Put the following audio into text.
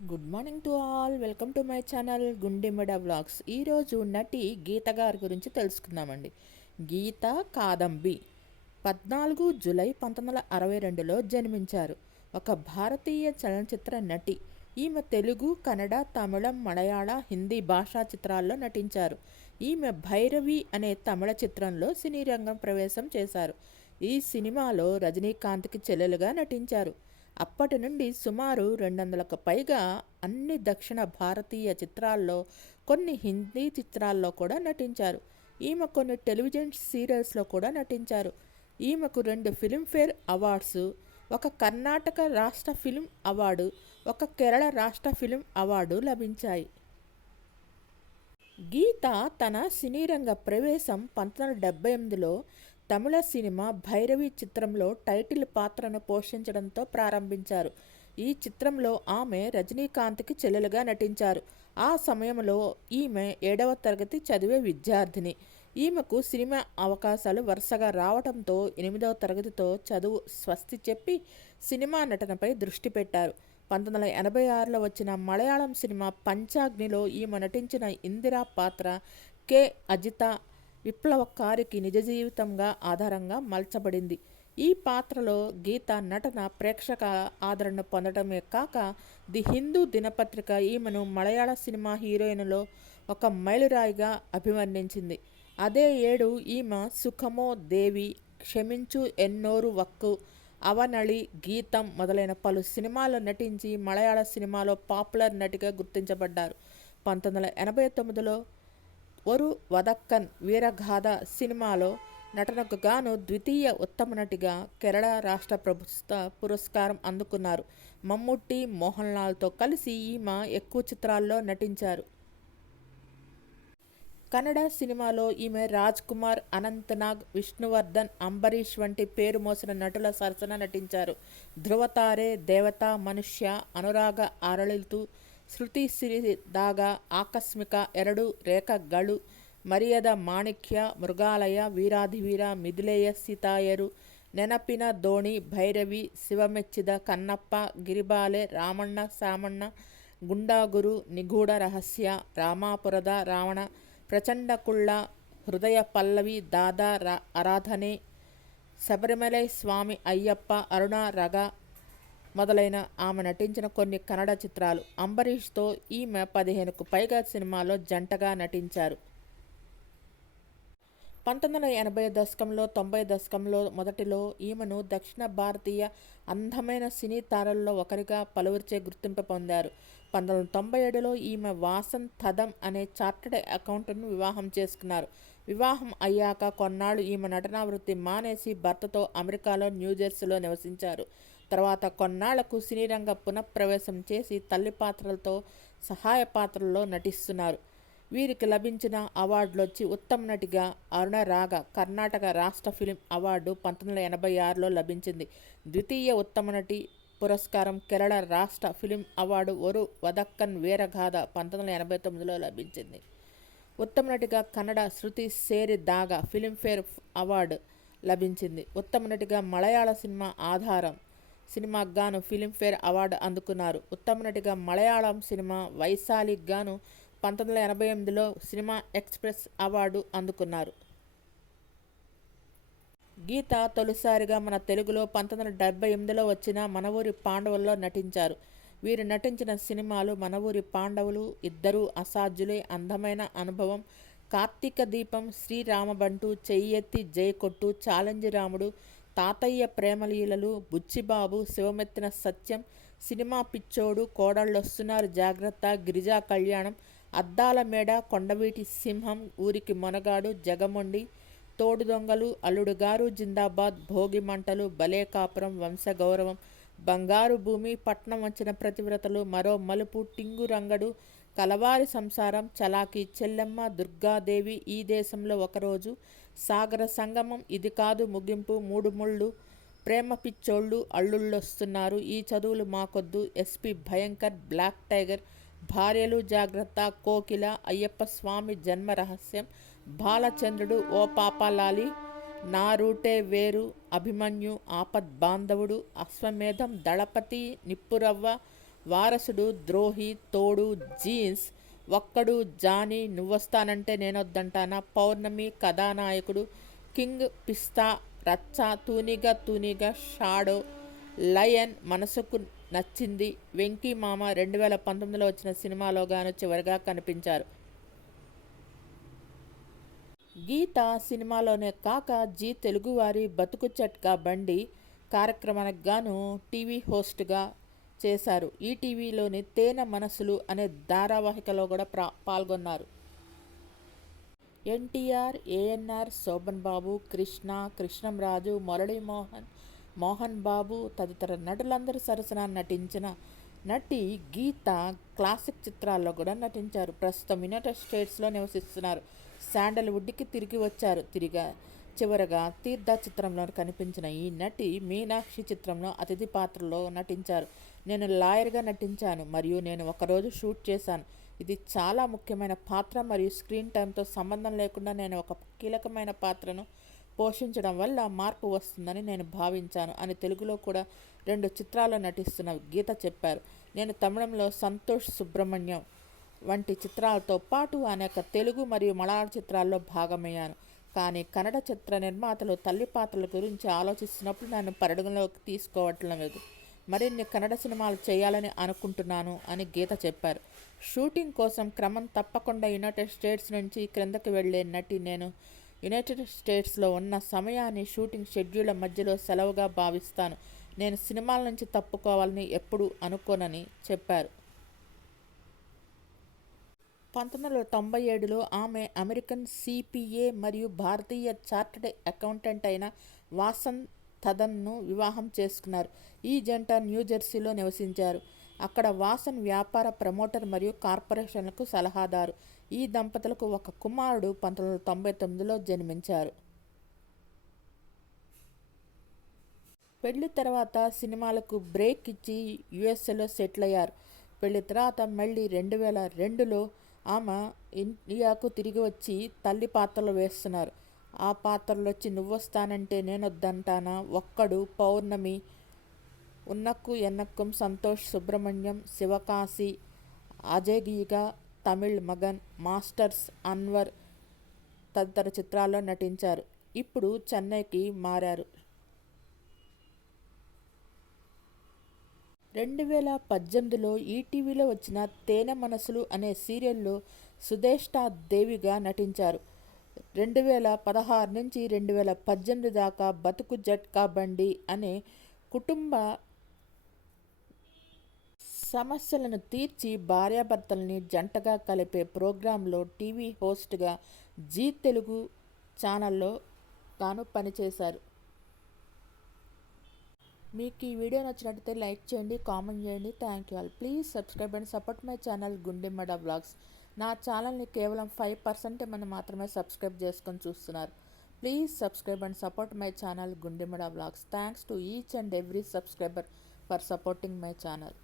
Good morning to all welcome to my channel Gundemada vlogs ఈరోజు నటి గీత గారి గురించి తెలుసుకుందామండి. గీత కాదంబి పద్నాలుగు జూలై పంతొమ్మిది వందల అరవై రెండులో జన్మించారు. ఒక భారతీయ చలనచిత్ర నటి. ఈమె తెలుగు కన్నడ తమిళం మలయాళ హిందీ భాషా చిత్రాల్లో నటించారు. ఈమె భైరవి అనే తమిళ చిత్రంలో సినీ రంగం ప్రవేశం చేశారు. ఈ సినిమాలో రజనీకాంత్కి చెల్లెలుగా నటించారు. అప్పటి నుండి సుమారు రెండు వందలకు పైగా అన్ని దక్షిణ భారతీయ చిత్రాల్లో కొన్ని హిందీ చిత్రాల్లో కూడా నటించారు. ఈమె కొన్ని టెలివిజన్ సీరియల్స్లో కూడా నటించారు. ఈమెకు రెండు ఫిలింఫేర్ అవార్డ్స్ ఒక కర్ణాటక రాష్ట్ర ఫిల్మ్ అవార్డు ఒక కేరళ రాష్ట్ర ఫిల్మ్ అవార్డు లభించాయి. గీత తన సినీ రంగ ప్రవేశం పంతొమ్మిది వందల డెబ్బై ఎనిమిదిలో తమిళ సినిమా భైరవి చిత్రంలో టైటిల్ పాత్రను పోషించడంతో ప్రారంభించారు. ఈ చిత్రంలో ఆమె రజనీకాంత్కి చెల్లెలుగా నటించారు. ఆ సమయంలో ఈమె ఏడవ తరగతి చదివే విద్యార్థిని. ఈమెకు సినిమా అవకాశాలు వరుసగా రావడంతో ఎనిమిదవ తరగతితో చదువు స్వస్తి చెప్పి సినిమా నటనపై దృష్టి పెట్టారు. పంతొమ్మిది వందల ఎనభై ఆరులో వచ్చిన మలయాళం సినిమా పంచాగ్నిలో ఈమె నటించిన ఇందిరా పాత్ర కె. అజిత విప్లవకారికి నిజ జీవితంగా ఆధారంగా మలచబడింది. ఈ పాత్రలో గీత నటన ప్రేక్షక ఆదరణ పొందడమే కాక ది హిందూ దినపత్రిక ఈమెను మలయాళ సినిమా హీరోయిన్లో ఒక మైలురాయిగా అభివర్ణించింది. అదే ఏడు ఈమె సుఖమో దేవి క్షమించు ఎన్నోరు వక్కు అవనళి గీతం మొదలైన పలు సినిమాల్లో నటించి మలయాళ సినిమాలో పాపులర్ నటిగా గుర్తించబడ్డారు. పంతొమ్మిది వందల ఎనభై తొమ్మిదిలో ఒరు వదక్కన్ వీరగాథ సినిమాలో నటనకు గాను ద్వితీయ ఉత్తమ నటిగా కేరళ రాష్ట్ర ప్రభుత్వ పురస్కారం అందుకున్నారు. మమ్ముట్టి మోహన్ లాల్తో కలిసి ఈమె ఎక్కువ చిత్రాల్లో నటించారు. కన్నడ సినిమాలో ఈమె రాజ్ కుమార్ అనంతనాగ్ విష్ణువర్ధన్ అంబరీష్ వంటి పేరు మోసిన నటుల సరసన నటించారు. ధృవతారే దేవత మనుష్య అనురాగ అరళితూ ಸೃಷ್ಟಿಸಿದಾಗ ಆಕಸ್ಮಿಕ ಎರಡು ರೇಖಗಳು ಮರಿಯದ ಮಾಣಿಕ್ಯ, ಮೃಗಾಲಯ, ವೀರಾಧಿವೀರ ಮಿದಿಲೆಯ ಸೀತಾಯರು, ನೆನಪಿನ ದೋಣಿ, ಭೈರವಿ, ಶಿವಮೆಚ್ಚಿದ ಕನ್ನಪ್ಪ, ಗಿರಿಬಾಲೆ, ರಾಮಣ್ಣ, ಸಾಮಣ್ಣ, ಗುಂಡಾಗುರು, ನಿಗೂಢ ರಹಸ್ಯ, ರಾಮಾಪುರದ ರಾವಣ, ಪ್ರಚಂಡ ಕುಳ್ಳ, ಹೃದಯ ಪಲ್ಲವಿ, ದಾದಾ ರಾ, ಆರಾಧನೆ, ಶಬರಿಮಲೆ ಸ್ವಾಮಿ ಅಯ್ಯಪ್ಪ, ಅರುಣ ರಗ మొదలైన ఆమె నటించిన కొన్ని కన్నడ చిత్రాలు అంబరీష్తో ఈమె పదిహేనుకు పైగా సినిమాలో జంటగా నటించారు. పంతొమ్మిది వందల ఎనభై దశకంలో తొంభై దశకంలో మొదటిలో ఈమెను దక్షిణ భారతీయ అందమైన సినీ తారల్లో ఒకరిగా పలువురిచే గుర్తింపు పొందారు. పంతొమ్మిది వందల తొంభై ఏడులో ఈమె వాసన్ థదం అనే చార్టెడ్ అకౌంటెంట్ను వివాహం చేసుకున్నారు. వివాహం అయ్యాక కొన్నాళ్ళు ఈమె నటనా వృత్తి మానేసి భర్తతో అమెరికాలో న్యూజెర్సీలో నివసించారు. తర్వాత కొన్నాళ్ళకు సినీరంగ పునఃప్రవేశం చేసి తల్లి పాత్రలతో సహాయ పాత్రల్లో నటిస్తున్నారు. వీరికి లభించిన అవార్డులు వచ్చి ఉత్తమ నటిగా అరుణ రాగ కర్ణాటక రాష్ట్ర ఫిలిం అవార్డు పంతొమ్మిది వందల ఎనభై ఆరులో లభించింది. ద్వితీయ ఉత్తమ నటి పురస్కారం కేరళ రాష్ట్ర ఫిలిం అవార్డు ఒరు వదక్కన్ వీరగాథ పంతొమ్మిది వందల ఎనభై తొమ్మిదిలో లభించింది. ఉత్తమ నటిగా కన్నడ శృతి సేరి దాగా ఫిలింఫేర్ అవార్డు లభించింది. ఉత్తమ నటిగా మలయాళ సినిమా ఆధారం సినిమాకు గాను ఫిలింఫేర్ అవార్డు అందుకున్నారు. ఉత్తమ నటిగా మలయాళం సినిమా వైశాలికి గాను పంతొమ్మిది వందల ఎనభై ఎనిమిదిలో సినిమా ఎక్స్ప్రెస్ అవార్డు అందుకున్నారు. గీత తొలిసారిగా మన తెలుగులో పంతొమ్మిది వందల డెబ్బై ఎనిమిదిలో వచ్చిన మన ఊరి పాండవుల్లో నటించారు. వీరు నటించిన సినిమాలు మన ఊరి పాండవులు ఇద్దరు అసాధ్యులే అందమైన అనుభవం. కార్తీక దీపం శ్రీరామబంటు చెయ్యెత్తి జై కొట్టు రాముడు తాతయ్య ప్రేమలీలలు బుచ్చిబాబు శివమెత్తిన సత్యం సినిమా పిచ్చోడు కోడళ్ళొస్తున్నారు జాగ్రత్త గిరిజా కళ్యాణం అద్దాల మేడ కొండవీటి సింహం ఊరికి మొనగాడు జగమొండి తోడు దొంగలు అల్లుడుగారు జిందాబాద్ భోగి మంటలు బలే కాపురం వంశగౌరవం బంగారు భూమి పట్నం వచ్చిన ప్రతివ్రతలు మరో మలుపు టింగు రంగడు కలవారి సంసారం చలాకి చెల్లెమ్మ దుర్గాదేవి ఈ దేశంలో ఒకరోజు సాగర సంగమం ఇది కాదు ముగింపు మూడు ముళ్ళు ప్రేమ పిచ్చోళ్ళు అల్లుళ్ళొస్తున్నారు. ఈ చదువులు మాకొద్దు. ఎస్పి భయంకర్ బ్లాక్ టైగర్ భార్యలు జాగ్రత్త కోకిల అయ్యప్ప స్వామి జన్మ రహస్యం బాలచంద్రుడు ఓ పాపాలాలి నా రూటే వేరు. అభిమన్యు ఆపద్ బాంధవుడు అశ్వమేధం దళపతి నిప్పురవ్వ వారసుడు ద్రోహి తోడు జీన్స్. ఒక్కడు జానీ నువ్వొస్తానంటే నేనొద్దంటానా? పౌర్ణమి కథానాయకుడు కింగ్ పిస్తా రచ్చ తూనిగా తూనిగా షాడో లయన్ మనసుకు నచ్చింది. వెంకీ మామ రెండు వేల పంతొమ్మిదిలో వచ్చిన సినిమాలో గాను చివరిగా కనిపించారు. గీత సినిమాలోనే కాక జీ తెలుగువారి బతుకు చట్కా బండి కార్యక్రమానికి గాను టీవీ హోస్ట్గా చేశారు. ఈ టీవీలోని తేనె మనసులు అనే ధారావాహికలో కూడా ప్రా పాల్గొన్నారు. ఎన్టీఆర్ ఏఎన్ఆర్ శోభన్ బాబు కృష్ణ కృష్ణంరాజు మురళీమోహన్ మోహన్ బాబు తదితర నటులందరూ సరసన నటించిన నటి గీత క్లాసిక్ చిత్రాల్లో కూడా నటించారు. ప్రస్తుతం యునైటెడ్ స్టేట్స్లో నివసిస్తున్నారు. శాండల్వుడ్కి తిరిగి వచ్చారు. తిరిగా చివరగా తీర్థ చిత్రంలో కనిపించిన ఈ నటి మీనాక్షి చిత్రంలో అతిథి పాత్రలో నటించారు. నేను లాయర్గా నటించాను మరియు నేను ఒకరోజు షూట్ చేశాను. ఇది చాలా ముఖ్యమైన పాత్ర మరియు స్క్రీన్ టైంతో సంబంధం లేకుండా నేను ఒక కీలకమైన పాత్రను పోషించడం వల్ల మార్పు వస్తుందని నేను భావించాను అని తెలుగులో కూడా రెండు చిత్రాల్లో నటిస్తున్న గీత చెప్పారు. నేను తమిళంలో సంతోష్ సుబ్రహ్మణ్యం వంటి చిత్రాలతో పాటు అనేక తెలుగు మరియు మలయాళ చిత్రాల్లో భాగమయ్యాను. కానీ కన్నడ చిత్ర నిర్మాతలు తల్లి పాత్రల గురించి ఆలోచిస్తున్నప్పుడు నన్ను పరిగణలోకి తీసుకోవటం లేదు మరిన్ని కన్నడ సినిమాలు చేయాలని అనుకుంటున్నాను అని గీత చెప్పారు. షూటింగ్ కోసం క్రమం తప్పకుండా యునైటెడ్ స్టేట్స్ నుంచి క్రిందకి వెళ్ళే నటి నేను యునైటెడ్ స్టేట్స్లో ఉన్న సమయాన్ని షూటింగ్ షెడ్యూళ్ళ మధ్యలో సెలవుగా భావిస్తాను. నేను సినిమాల నుంచి తప్పుకోవాలని ఎప్పుడూ అనుకోనని చెప్పారు. పంతొమ్మిది వందల తొంభై ఏడులో ఆమె అమెరికన్ సిపిఏ మరియు భారతీయ చార్టెడ్ అకౌంటెంట్ అయిన వాసన్ తదన్ను వివాహం చేసుకున్నారు. ఈ జంట న్యూజెర్సీలో నివసించారు. అక్కడ వాసన్ వ్యాపార ప్రమోటర్ మరియు కార్పొరేషన్లకు సలహాదారు. ఈ దంపతులకు ఒక కుమారుడు పంతొమ్మిది వందల తొంభై తొమ్మిదిలో జన్మించారు. పెళ్ళి తర్వాత సినిమాలకు బ్రేక్ ఇచ్చి యుఎస్ఏలో సెటిల్ అయ్యారు. పెళ్ళి తర్వాత మళ్ళీ రెండు వేల రెండులో ఆమె ఇండియాకు తిరిగి వచ్చి తల్లి పాత్రలు వేస్తున్నారు. ఆ పాత్రలు వచ్చి నువ్వొస్తానంటే నేనొద్దంటానా? ఒక్కడు పౌర్ణమి ఉన్నక్కు ఎన్నక్కుం సంతోష్ సుబ్రహ్మణ్యం శివకాశి అజయగీగా తమిళ్ మగన్ మాస్టర్స్ అన్వర్ తదితర చిత్రాల్లో నటించారు. ఇప్పుడు చెన్నైకి మారారు. రెండు వేల పద్దెనిమిదిలో ఈటీవీలో వచ్చిన తేనె మనసులు అనే సీరియల్లో సుధేష్టా దేవిగా నటించారు. రెండు వేల పదహారు నుంచి రెండు వేల పద్దెనిమిది దాకా బతుకు జట్కా బండి అనే కుటుంబ సమస్యలను తీర్చి భార్యాభర్తల్ని జంటగా కలిపే ప్రోగ్రాంలో టీవీ హోస్ట్గా జీ తెలుగు ఛానల్లో తాను పనిచేశారు. మీకు ఈ వీడియో నచ్చినట్టయితే లైక్ చేయండి కామెంట్ చేయండి. Thank you all please subscribe and support my channel Gundemmada vlogs నా ఛానల్ని కేవలం ఫైవ్ పర్సెంట్ మంది మాత్రమే సబ్స్క్రైబ్ చేసుకొని చూస్తున్నారు. Please subscribe and support my channel Gundemmada vlogs thanks to each and every subscriber for supporting my channel